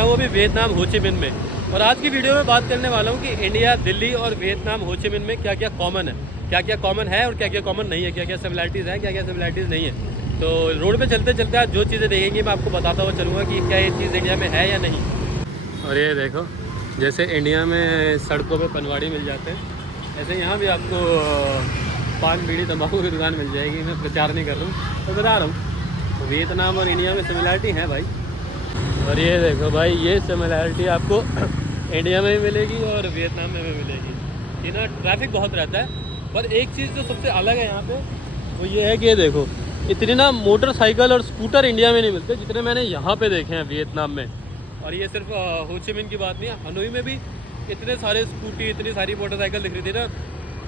मैं हूँ अभी वियतनाम हो ची मिन्ह में। और आज की वीडियो में बात करने वाला हूँ कि इंडिया, दिल्ली और वियतनाम हो ची मिन्ह में क्या क्या कॉमन है, क्या क्या कॉमन है और क्या क्या कॉमन नहीं है, क्या क्या सिमिलैरिटीज़ है, क्या क्या सिमिलैरिटीज़ नहीं है। तो रोड पे चलते चलते आज जो चीज़ें देखेंगे मैं आपको बताता हुआ चलूँगा कि क्या ये चीज़ इंडिया में है या नहीं। और ये देखो, जैसे इंडिया में सड़कों पे पनवाड़ी मिल जाते हैं, ऐसे यहाँ भी आपको पान बीड़ी तंबाकू की दुकान मिल जाएगी। मैं प्रचार नहीं कर रहा हूँ, तो बता रहा हूँ। वियतनाम और इंडिया में सिमिलैरिटी है भाई। और ये देखो भाई, ये सिमिलैरिटी आपको इंडिया में भी मिलेगी और वियतनाम में भी मिलेगी कि ना ट्रैफिक बहुत रहता है। पर एक चीज़ जो सबसे अलग है यहाँ पे वो ये है कि ये देखो, इतनी ना मोटरसाइकिल और स्कूटर इंडिया में नहीं मिलते जितने मैंने यहाँ पे देखे हैं वियतनाम में। और ये सिर्फ हो ची मिन्ह की बात नहीं है, हनोई में भी इतने सारे स्कूटी, इतनी सारी मोटरसाइकिल दिख रही थी ना।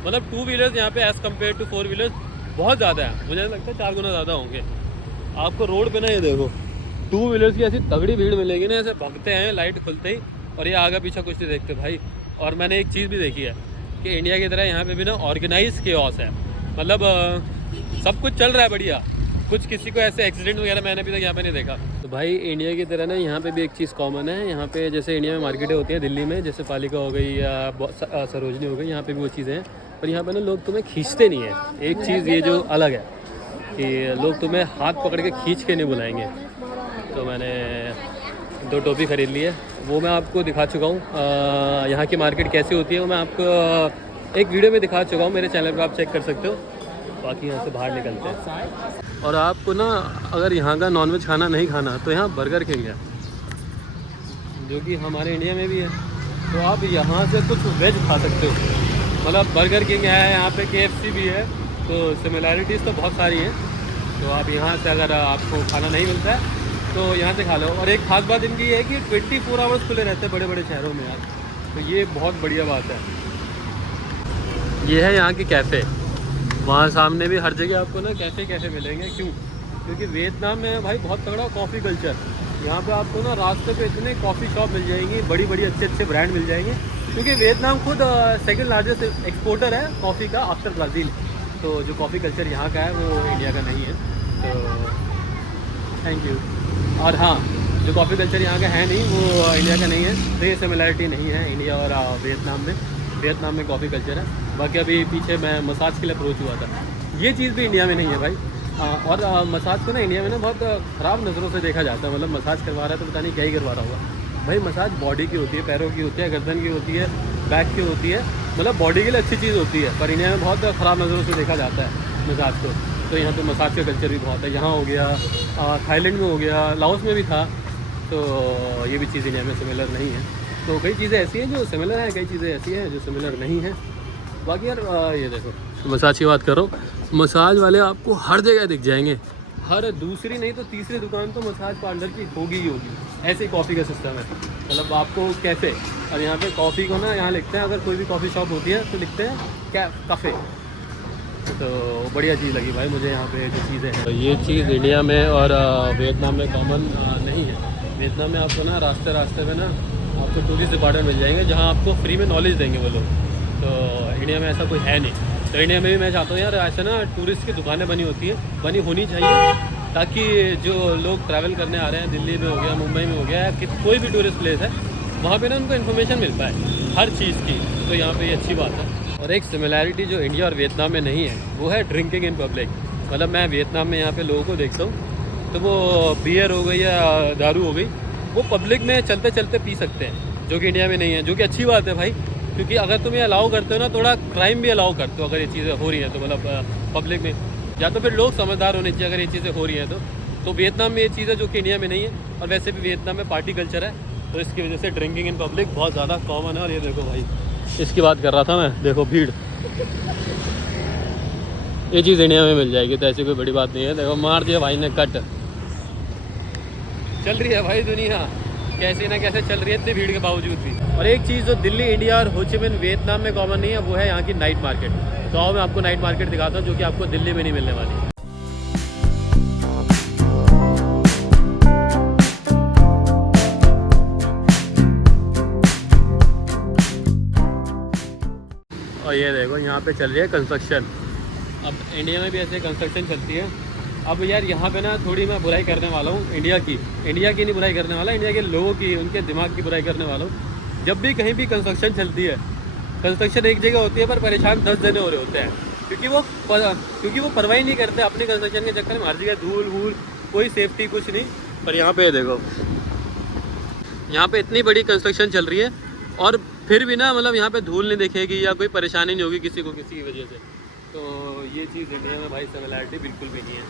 मतलब 2 व्हीलर्स यहाँ पे एज़ कम्पेयर टू 4 व्हीलर्स बहुत ज़्यादा है। मुझे लगता है 4 गुना ज़्यादा होंगे। आपको रोड पे ना ये देखो 2 व्हीलर्स की ऐसी तगड़ी भीड़ मिलेगी ना, ऐसे भागते हैं लाइट खुलते ही, और ये आगे पीछे कुछ नहीं देखते भाई। और मैंने एक चीज़ भी देखी है कि इंडिया की तरह यहाँ पे भी ना ऑर्गेनाइज केओस है। मतलब सब कुछ चल रहा है बढ़िया, कुछ किसी को ऐसे एक्सीडेंट वगैरह मैंने अभी तक यहाँ पे नहीं देखा। तो भाई इंडिया की तरह ना यहाँ पे भी एक चीज़ कॉमन है। यहाँ पे जैसे इंडिया में मार्केटें होती हैं, दिल्ली में जैसे पालिका हो गई या सरोजनी हो गई, यहाँ पे भी वो चीज़ें हैं। पर यहाँ पे ना लोग तुम्हें खींचते नहीं है। एक चीज़ ये जो अलग है कि लोग तुम्हें हाथ पकड़ के खींच के नहीं बुलाएंगे। तो मैंने 2 टोपी ख़रीद ली है, वो मैं आपको दिखा चुका हूँ। यहाँ की मार्केट कैसी होती है वो मैं आपको एक वीडियो में दिखा चुका हूँ, मेरे चैनल पर आप चेक कर सकते हो। बाकी यहाँ से बाहर निकलते हैं। और आपको ना अगर यहाँ का नॉनवेज खाना नहीं खाना तो यहाँ बर्गर किंग है, जो कि हमारे इंडिया में भी है। तो आप यहाँ से कुछ वेज खा सकते हो। मतलब बर्गर किंग है, यहाँ पे KFC भी है। तो सिमिलैरिटीज़ तो बहुत सारी हैं। तो आप यहाँ से अगर आपको खाना नहीं मिलता है तो यहाँ से खा लो। और एक ख़ास बात इनकी ये है कि 24 आवर्स खुले रहते हैं बड़े बड़े शहरों में यार। तो ये बहुत बढ़िया बात है। ये है यहाँ की कैफ़े। वहाँ सामने भी हर जगह आपको ना कैफ़े मिलेंगे। क्यों? क्योंकि वियतनाम में भाई बहुत तगड़ा कॉफ़ी कल्चर। यहाँ पे आपको ना रास्ते पे इतने कॉफ़ी शॉप मिल जाएंगी, बड़ी बड़ी अच्छे ब्रांड मिल जाएंगे। क्योंकि वियतनाम खुद सेकंड लार्जेस्ट एक्सपोर्टर है कॉफ़ी का आफ्टर ब्राज़ील। तो जो कॉफ़ी कल्चर यहाँ का है वो इंडिया का नहीं है। तो थैंक यू। और हाँ, जो कॉफ़ी कल्चर यहाँ का है नहीं वो इंडिया का नहीं है। तो ये सिमिलैरिटी नहीं है इंडिया और वियतनाम में। वियतनाम में कॉफ़ी कल्चर है। बाकी अभी पीछे मैं मसाज के लिए अप्रोच हुआ था, ये चीज़ भी इंडिया में नहीं है भाई। और मसाज को ना इंडिया में ना बहुत ख़राब नज़रों से देखा जाता है। मतलब मसाज करवा रहा है तो पता नहीं क्या ही करवा रहा होगा भाई। मसाज बॉडी की होती है, पैरों की होती है, गर्दन की होती है, बैक की होती है। मतलब बॉडी के लिए अच्छी चीज़ होती है। पर इंडिया में बहुत ख़राब नज़रों से देखा जाता है मसाज को। तो यहाँ पे मसाज का कल्चर भी बहुत है। यहाँ हो गया, थाईलैंड में हो गया, लाओस में भी था। तो ये भी चीज़ इंडिया में सिमिलर नहीं है। तो कई चीज़ें ऐसी हैं जो सिमिलर हैं, कई चीज़ें ऐसी हैं जो सिमिलर नहीं हैं। बाकी यार ये देखो, मसाज की बात करो, मसाज वाले आपको हर जगह दिख जाएंगे। हर दूसरी नहीं तो तीसरी दुकान तो मसाज पार्लर की होगी ही होगी। ऐसे ही कॉफ़ी का सिस्टम है। मतलब आपको कैफ़े, और यहाँ पे कॉफ़ी को ना यहाँ लिखते हैं, अगर कोई भी कॉफ़ी शॉप होती है तो लिखते हैं काफ़े। तो बढ़िया चीज़ लगी भाई मुझे यहाँ पे जो चीज़ें हैं। तो ये चीज़ इंडिया में और वियतनाम में कॉमन नहीं है। वियतनाम में आपको ना रास्ते में ना आपको टूरिस्ट डिपार्टमेंट मिल जाएंगे जहाँ आपको फ्री में नॉलेज देंगे वो लोग। तो इंडिया में ऐसा कोई है नहीं। तो इंडिया में भी मैं चाहता हूँ यार ऐसे ना टूरिस्ट की दुकानें बनी होनी चाहिए, ताकि जो लोग ट्रैवल करने आ रहे हैं, दिल्ली में हो गया, मुंबई में हो गया, कि कोई भी टूरिस्ट प्लेस है वहाँ पे ना उनको इन्फॉर्मेशन मिल पाए हर चीज़ की। तो यहाँ पे ये अच्छी बात है। और एक सिमिलैरिटी जो इंडिया और वियतनाम में नहीं है वो है ड्रिंकिंग इन पब्लिक। मतलब मैं वियतनाम में यहाँ पे लोगों को देखता हूँ तो वो बियर हो गई या दारू हो गई, वो पब्लिक में चलते चलते पी सकते हैं, जो कि इंडिया में नहीं है। जो कि अच्छी बात है भाई, क्योंकि अगर तुम ये अलाउ करते हो ना, थोड़ा क्राइम भी अलाउ करते हो अगर ये चीज़ें हो रही हैं तो। मतलब पब्लिक में, या तो फिर लोग समझदार होने चाहिए अगर ये चीज़ें हो रही हैं तो वियतनाम में ये चीज़ है जो कि इंडिया में नहीं है। और वैसे भी वियतनाम में पार्टी कल्चर है, तो इसकी वजह से ड्रिंकिंग इन पब्लिक बहुत ज़्यादा कॉमन है। और ये देखो भाई, इसकी बात कर रहा था मैं, देखो भीड़, ये चीज़ इंडिया में मिल जाएगी। तो ऐसी कोई बड़ी बात नहीं है। देखो मार दिया भाई ने कट। चल रही है भाई दुनिया, कैसे ना कैसे चल रही है इतनी भीड़ के बावजूद भी। और एक चीज़ जो दिल्ली, इंडिया और हो ची मिन्ह वियतनाम में कॉमन नहीं है वो है यहाँ की नाइट मार्केट। तो आओ मैं आपको नाइट मार्केट दिखाता हूँ, जो कि आपको दिल्ली में नहीं मिलने वाली। और ये देखो यहाँ पे चल रही है कंस्ट्रक्शन। अब इंडिया में भी ऐसे कंस्ट्रक्शन चलती है, अब यार यहाँ पे ना थोड़ी मैं बुराई करने वाला हूँ इंडिया की नहीं बुराई करने वाला, इंडिया के लोगों की, उनके दिमाग की बुराई करने वाला हूँ। जब भी कहीं भी कंस्ट्रक्शन चलती है, कंस्ट्रक्शन एक जगह होती है पर परेशान 10 जने हो रहे होते हैं, क्योंकि वो परवाह नहीं करते अपने कंस्ट्रक्शन के चक्कर में हर जगह धूल वूल, कोई सेफ्टी कुछ नहीं। पर यहाँ पे देखो, यहाँ पे इतनी बड़ी कंस्ट्रक्शन चल रही है और फिर भी ना मतलब यहाँ पे धूल नहीं दिखेगी या कोई परेशानी नहीं होगी किसी को किसी की वजह से। तो ये चीज़ इंडिया में भाई सिमिलैरिटी बिल्कुल भी नहीं है।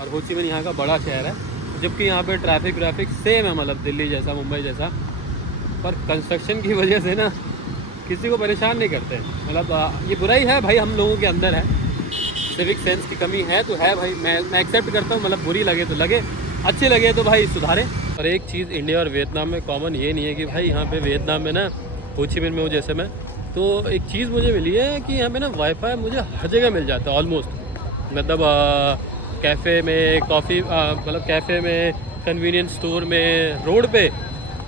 और हो ची मिन यहाँ का बड़ा शहर है, जबकि यहाँ पे ट्रैफिक सेम है, मतलब दिल्ली जैसा, मुंबई जैसा, पर कंस्ट्रक्शन की वजह से ना किसी को परेशान नहीं करते। मतलब ये बुराई है भाई, हम लोगों के अंदर है, सिविक सेंस की कमी है तो है भाई, मैं एक्सेप्ट करता हूँ। मतलब बुरी लगे तो लगे, अच्छी लगे तो भाई सुधारें। और एक चीज़ इंडिया और वियतनाम में कॉमन ये नहीं है कि भाई यहाँ पे वियतनाम में ना, हो ची मिन में हूँ जैसे मैं, तो एक चीज़ मुझे मिली है कि यहाँ पे ना वाईफाई मुझे हर जगह मिल जाता है ऑलमोस्ट। मतलब कैफ़े में, कॉफ़ी मतलब कैफ़े में, कन्वीनियंस स्टोर में, रोड पे,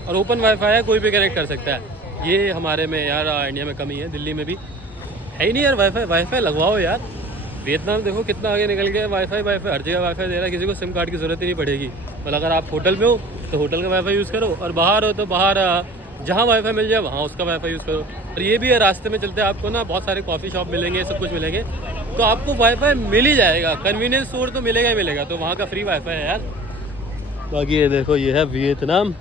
और ओपन वाईफाई है, कोई भी कनेक्ट कर सकता है। ये हमारे में यार इंडिया में कमी है, दिल्ली में भी है ही नहीं यार। वाईफाई लगवाओ यार। वियतनाम देखो कितना आगे निकल गया, वाईफाई हर जगह वाईफाई दे रहा है, किसी को सिम कार्ड की ज़रूरत ही नहीं पड़ेगी। मतलब अगर आप होटल में हो तो होटल का वाईफाई यूज़ करो, और बाहर हो तो बाहर जहाँ वाईफाई मिल जाए वहाँ उसका वाईफाई यूज़ करो। और ये भी है, रास्ते में चलते आपको ना बहुत सारे कॉफ़ी शॉप मिलेंगे, सब कुछ मिलेंगे, तो आपको वाईफाई मिल ही जाएगा। कन्वीनियंस स्टोर तो मिलेगा ही मिलेगा, तो वहाँ का फ्री वाईफाई है यार। बाकी ये देखो, ये है वियतनाम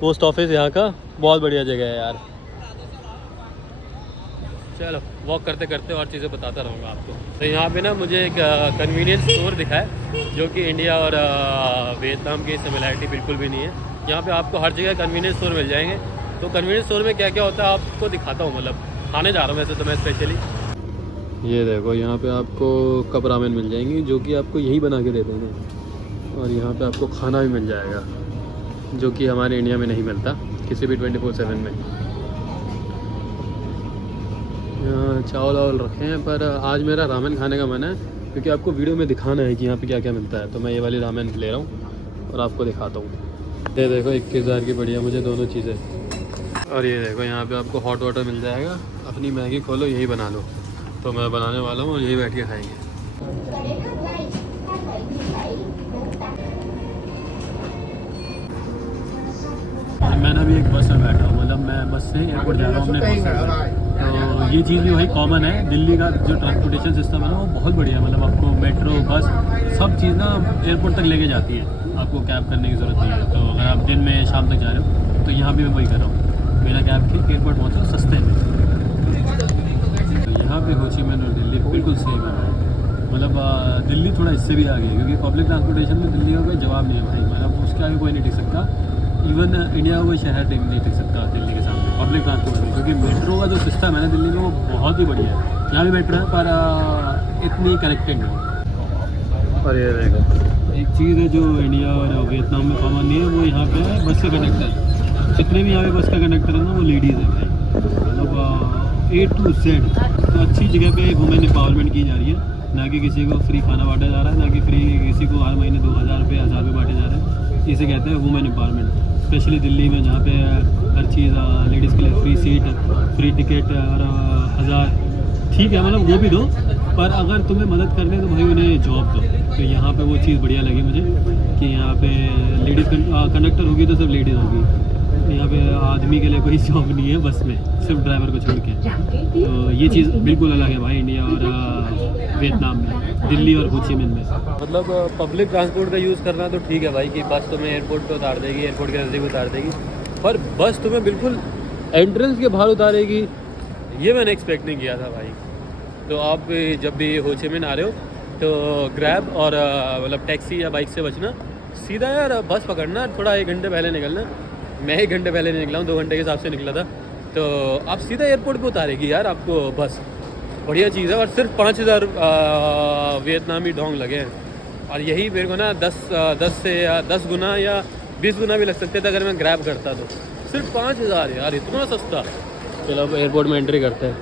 पोस्ट ऑफिस, यहाँ का बहुत बढ़िया जगह है यार। चलो वॉक करते करते और चीज़ें बताता रहूँगा आपको। तो यहाँ पे ना मुझे एक कन्वीनियंस स्टोर दिखा है, जो कि इंडिया और वियतनाम की सिमिलैरिटी बिल्कुल भी नहीं है। यहाँ पे आपको हर जगह कन्वीनियंस स्टोर मिल जाएंगे। तो कन्वीनियंस स्टोर में क्या क्या होता है आपको दिखाता हूँ। मतलब खाने जा रहा हूँ वैसे तो मैं स्पेशली। ये देखो, यहाँ पे आपको कप रामेन मिल जाएंगी, जो कि आपको यही बना के दे देंगे। और यहाँ पे आपको खाना भी मिल जाएगा, जो कि हमारे इंडिया में नहीं मिलता किसी भी 24/7 में। चावल वावल रखे हैं, पर आज मेरा रामेन खाने का मन है, क्योंकि आपको वीडियो में दिखाना है कि यहाँ पे क्या क्या मिलता है। तो मैं ये वाली रामेन ले रहा हूँ और आपको दिखाता हूँ। ये देखो 21,000 की बढ़िया मुझे दोनों चीज़ें। और ये देखो, यहाँ पे आपको हॉट वाटर मिल जाएगा, अपनी मैगी खोलो यही बना लो। तो मैं बनाने वाला हूँ और यही बैठ के खाएँगे। मैंने अभी एक बस में बैठा हूँ, मतलब मैं बस से एयरपोर्ट जा रहा हूँ अपने दोस्त से। तो ये चीज़ भी वही कॉमन है, दिल्ली का जो ट्रांसपोर्टेशन सिस्टम है ना वो बहुत बढ़िया है। मतलब आपको मेट्रो, बस, सब चीज़ ना एयरपोर्ट तक लेके जाती है, आपको कैब करने की ज़रूरत नहीं है। तो अगर आप दिन में शाम तक जा रहे हो तो यहाँ भी मैं वही कर रहा हूँ, बिना कैब के एयरपोर्ट पहुँचो सस्ते में। तो यहाँ पे हो ची मिन और दिल्ली बिल्कुल सेम है। मतलब दिल्ली थोड़ा इससे भी आगे है, क्योंकि पब्लिक ट्रांसपोर्टेशन में दिल्ली का कोई जवाब नहीं है भाई। मतलब उसके आगे कोई नहीं टिक सकता, इवन इंडिया का कोई शहर नहीं टिक सकता दिल्ली के सामने पब्लिक ट्रांसपोर्ट में। क्योंकि मेट्रो का जो सिस्टम है ना दिल्ली में वो बहुत ही बढ़िया है। यहाँ भी मेट्रो है पर इतनी कनेक्टेड नहीं। और ये देखो, एक चीज़ है जो इंडिया और वियतनाम में कॉमन नहीं है, वो यहाँ पे है बस का कंडक्टर। जितने भी यहाँ पे बस का कंडक्टर है ना वो लेडीज़ है भाई। मतलब A to Z तो अच्छी जगह पे वुमेन एम्पावरमेंट की जा रही है, ना कि किसी को फ्री खाना बांटा जा रहा है, ना कि फ्री किसी को हर महीने 2,000 रुपये 1,000 रुपये बांटे जा रहे हैं। इसे कहते हैं वुमेन एम्पावरमेंट। स्पेशली दिल्ली में, जहाँ पे हर चीज़ लेडीज़ के लिए फ्री सीट, फ्री टिकट और 1,000, ठीक है मतलब वो भी दो, पर अगर तुम्हें मदद करने तो भाई उन्हें जॉब दो। तो यहाँ पे वो चीज़ बढ़िया लगी मुझे कि यहाँ पे लेडीज़ कंडक्टर होगी तो सब लेडीज़ होगी। यहाँ पे आदमी के लिए कोई जॉब नहीं है बस में, सिर्फ ड्राइवर को छोड़ के। तो ये चीज़ बिल्कुल अलग है भाई इंडिया और वियतनाम में, दिल्ली और हो ची मिन में। मतलब पब्लिक ट्रांसपोर्ट का यूज़ करना तो ठीक है भाई, कि बस तुम्हें एयरपोर्ट पे उतार देगी, एयरपोर्ट के नज़दीक उतार देगी, पर बस तुम्हें बिल्कुल एंट्रेंस के बाहर उतारेगी, ये मैंने एक्सपेक्ट नहीं किया था भाई। तो आप जब भी हो ची मिन आ रहे हो तो ग्रैब और मतलब टैक्सी या बाइक से बचना, सीधा यार बस पकड़ना। थोड़ा 1 घंटे पहले निकलना। मैं 1 घंटे पहले नहीं निकला हूँ, 2 घंटे के हिसाब से निकला था। तो आप सीधा एयरपोर्ट पे उतारेगी यार आपको बस, बढ़िया चीज़ है। और सिर्फ 5,000 वियतनामी डोंग लगे हैं। और यही मेरे को ना 10 गुना या 20 गुना भी लग सकते थे अगर मैं ग्रैब करता तो। सिर्फ 5,000 यार, इतना सस्ता। चलो अब एयरपोर्ट में एंट्री करते हैं।